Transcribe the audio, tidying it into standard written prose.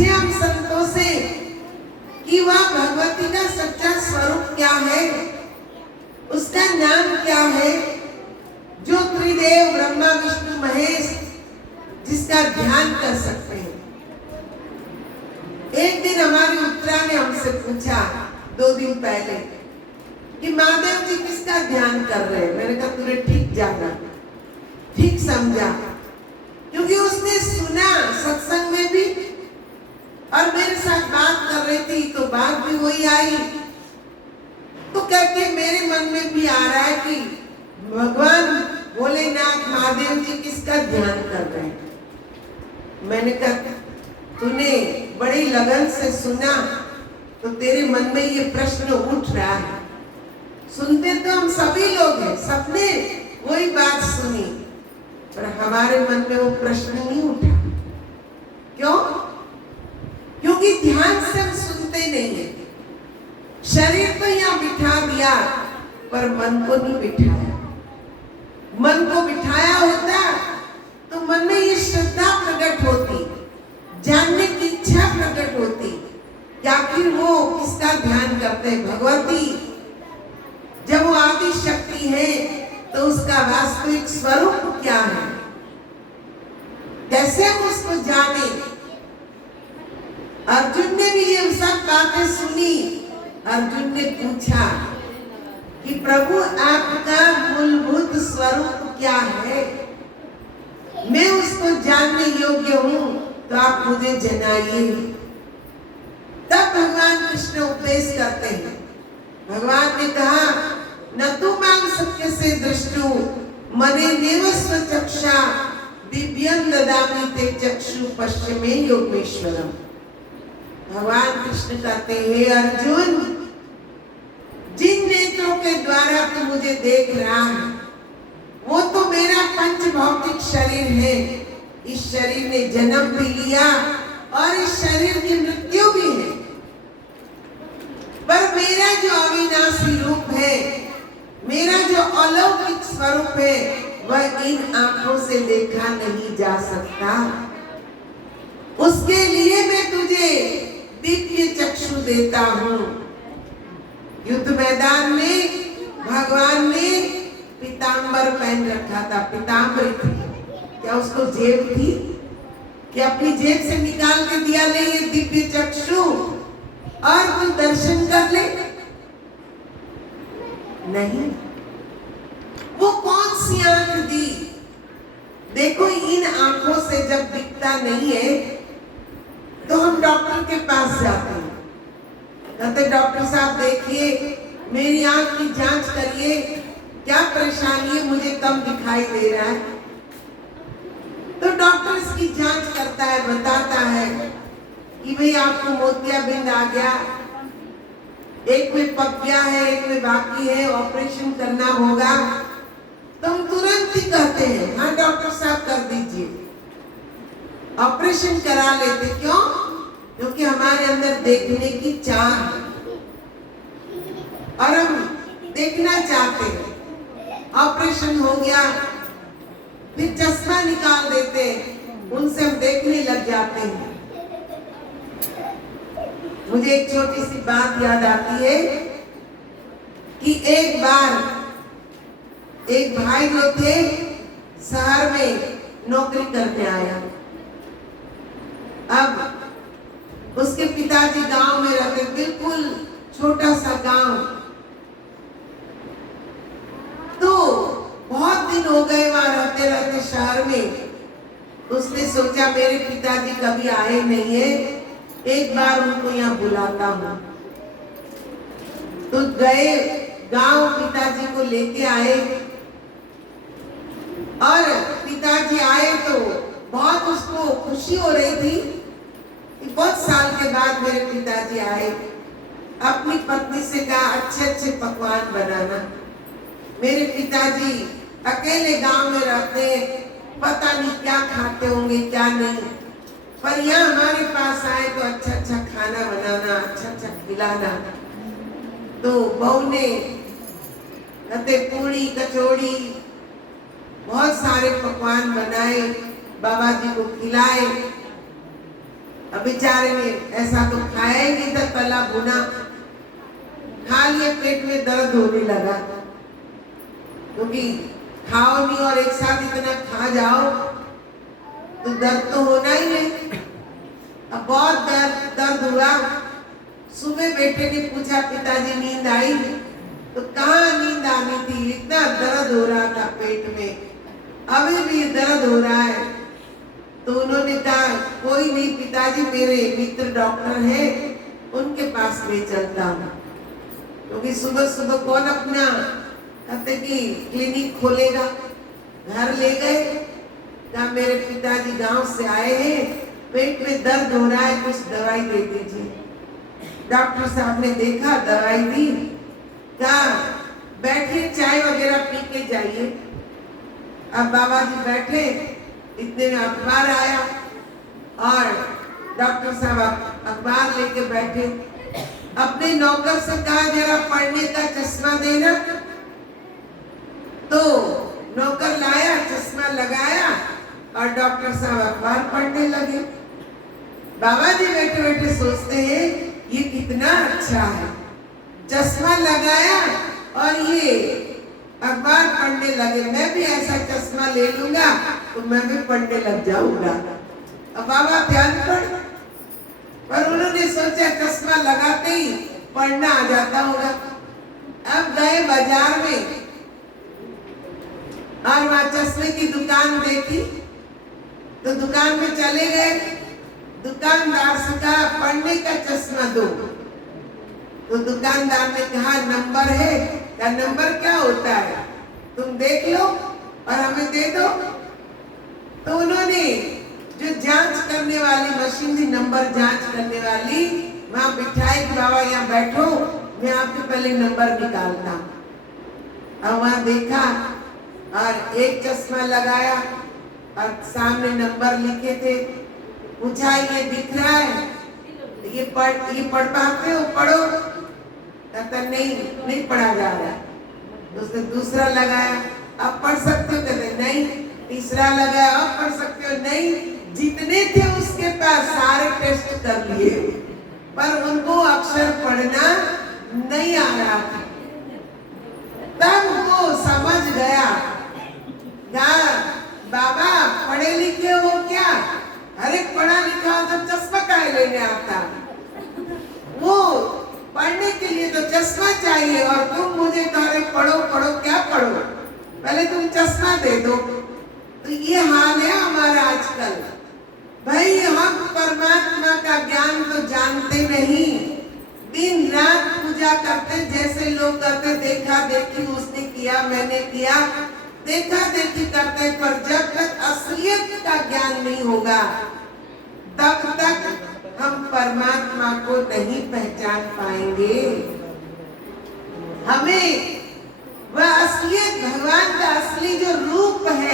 पूछे हम संतों से कि वह भगवती का सच्चा स्वरूप क्या है, उसका नाम क्या है, जो त्रिदेव ब्रह्मा विष्णु महेश जिसका ध्यान कर सकते हैं। एक दिन हमारी उत्तरा ने हमसे पूछा 2 दिन पहले कि महादेव जी किसका ध्यान कर रहे हैं। मैंने कहा तूने ठीक जाना, ठीक समझा, क्योंकि उसने सुना सत्संग में भी और मेरे साथ बात कर रही थी तो बात भी वही आई। तो कहते मेरे मन में भी आ रहा है कि भगवान भोलेनाथ महादेव जी किसका ध्यान कर रहे हैं। मैंने कहा तूने बड़ी लगन से सुना तो तेरे मन में ये प्रश्न उठ रहा है। सुनते तो हम सभी लोग हैं, सबने वही बात सुनी, पर हमारे मन में वो प्रश्न नहीं उठा। क्यों? क्योंकि ध्यान से हम सुनते नहीं है। शरीर तो यहाँ बिठा दिया पर मन को नहीं बिठाया। मन को बिठाया होता तो मन में ये श्रद्धा प्रकट होती, जानने की इच्छा प्रकट होती कि आखिर वो किसका ध्यान करते हैं। भगवती जब वो आदि शक्ति है तो उसका वास्तविक स्वरूप क्या है, कैसे हम उसको जाने। अर्जुन ने भी ये सब बातें सुनी। अर्जुन ने पूछा कि प्रभु आपका मूलभूत स्वरूप क्या है, मैं उसको जानने योग्य हूं तो आप मुझे जनाइए। तब भगवान कृष्ण उपदेश करते हैं। भगवान ने कहा न तू मांग सत्य से दृष्टु मने नेव स्वचक्षा दिव्यं ददामि ते चक्षु पश्चिमे योगेश्वरम। भगवान कृष्ण कहते हैं अर्जुन, जिन नेत्रों के द्वारा तू मुझे देख रहा है वो तो मेरा पंच भौतिक शरीर है। इस शरीर ने जन्म भी लिया और इस शरीर की मृत्यु भी है, पर मेरा जो अविनाशी रूप है, मेरा जो अलौकिक स्वरूप है, वह इन आंखों से देखा नहीं जा सकता। उसके लिए मैं तुझे दिव्य चक्षु देता हूं। युद्ध मैदान में भगवान ने पीतांबर पहन रखा था। पीतांबर थी क्या, उसको जेब थी कि अपनी जेब से निकाल के दिया ले ये दिव्य चक्षु और तू दर्शन कर ले? नहीं। वो कौन सी आंख दी? देखो इन आंखों से जब दिखता नहीं है तो हम डॉक्टर के पास जाते हैं, कहते डॉक्टर साहब देखिए मेरी आंख की जांच करिए, क्या परेशानी है, मुझे कम दिखाई दे रहा है। तो डॉक्टर इसकी जांच करता है, बताता है कि भाई आपको मोतियाबिंद आ गया, एक में पक गया है, एक में बाकी है, ऑपरेशन करना होगा। तो हम तुरंत ही कहते हैं हाँ डॉक्टर साहब कर दीजिए, ऑपरेशन करा लेते। क्यों? क्योंकि हमारे अंदर देखने की चाह है और हम देखना चाहते हैं। ऑपरेशन हो गया फिर चश्मा निकाल देते हैं, उनसे हम देखने लग जाते हैं। मुझे एक छोटी सी बात याद आती है कि एक बार एक भाई जो थे शहर में नौकरी करने आया। अब उसके पिताजी गांव में रहते, बिल्कुल छोटा सा गांव। तो बहुत दिन हो गए वहां रहते रहते शहर में। उसने सोचा मेरे पिताजी कभी आए नहीं है, एक बार उनको यहाँ बुलाता हूँ। तो गए गांव, पिताजी को लेके आए और पिताजी आए तो बहुत उसको खुशी हो रही थी कि बहुत साल के बाद मेरे पिताजी आए। अपनी पत्नी से कहा अच्छे अच्छे पकवान बनाना। मेरे पिताजी अकेले गांव में रहते, पता नहीं क्या खाते होंगे क्या नहीं, पर यहाँ हमारे पास आए तो अच्छा अच्छा खाना बनाना, अच्छा अच्छा खिलाना। तो बहू ने कहते पूड़ी कचौड़ी बहुत सारे पकवान बनाए, बाबा जी को खिलाए। अब बेचारे ने ऐसा तो खाया ही नहीं था, तला भुना खा लिया, पेट में दर्द होने लगा, क्योंकि खाओ नहीं और एक साथ इतना खा जाओ तो दर्द तो होना ही है। अब बहुत दर्द हुआ। सुबह बेटे ने पूछा, पिताजी नींद आई? तो कहाँ नींद आनी थी, इतना दर्द हो रहा था पेट में, अभी भी दर्द हो रहा है। तो उन्होंने कहा, कोई नहीं पिताजी, मेरे मित्र डॉक्टर हैं, उनके पास ले चलता हूँ। क्योंकि सुबह सुबह कौन अपना कहते कि क्लिनिक खोलेगा। घर ले गए, कहा मेरे पिताजी गांव से आए हैं, पेट में दर्द हो रहा है, कुछ दवाई दे दीजिए। डॉक्टर साहब ने देखा, दवाई दी, कहा बैठिए, चाय वगैरह पी के जाइए। अब बाबा जी बैठे, इतने में अखबार आया और डॉक्टर साहब अखबार लेके बैठे। अपने नौकर से कहा, जरा पढ़ने का चश्मा देना। तो नौकर लाया, चश्मा लगाया और डॉक्टर साहब अखबार पढ़ने लगे। बाबा जी बैठे बैठे सोचते हैं, ये कितना अच्छा है, चश्मा लगाया और ये अखबार पढ़ने लगे, मैं भी ऐसा चश्मा ले लूंगा तो मैं भी पढ़ने लग जाऊंगा। अब बाबा ध्यान पर उन्होंने सोचा चश्मा लगाते ही पढ़ना आ जाता होगा। अब गए बाजार में और वहां चश्मे की दुकान देखी, तो दुकान में चले गए। दुकानदार से कहा, पढ़ने का चश्मा दो। तो दुकानदार ने कहा, नंबर है? क्या नंबर क्या होता है, तुम देख लो और हमें दे दो। तो उन्होंने जो जांच करने वाली मशीन थी, नंबर जांच करने वाली, वहां बिठाई कि बाबा यहाँ बैठो, मैं आपके पहले नंबर निकालता हूँ। अब वहां देखा और एक चश्मा लगाया और सामने नंबर लिखे थे। पूछा, ये दिख रहा है, ये पढ़ पाते हो, पढ़ो। कहता नहीं पढ़ा जा रहा है। उसने दूसरा लगाया, अब पढ़ सकते हो? कहते नहीं। तीसरा लगाया, अब पढ़ सकते हो? नहीं। जितने थे उसके पास सारे टेस्ट कर लिए, पर उनको अक्षर पढ़ना नहीं आ रहा था। तब वो समझ गया, बाबा पढ़े लिखे हो क्या? अरे पढ़ा लिखा हो तो चश्मा काहे लेने आता? वो पढ़ने के लिए तो चश्मा चाहिए और तुम मुझे कह रहे पढ़ो पढ़ो, क्या पढ़ो? पहले तुम चश्मा दे दो। तो ये हाल है हमारा आजकल। भाई हम परमात्मा का ज्ञान तो जानते नहीं, दिन रात पूजा करते जैसे लोग करते, देखा देखी उसने किया मैंने किया, देखा देखी करते, पर जब तक असलियत का ज्ञान नहीं होगा तब तक हम परमात्मा को नहीं पहचान पाएंगे। हमें वह असलियत, भगवान का असली जो रूप है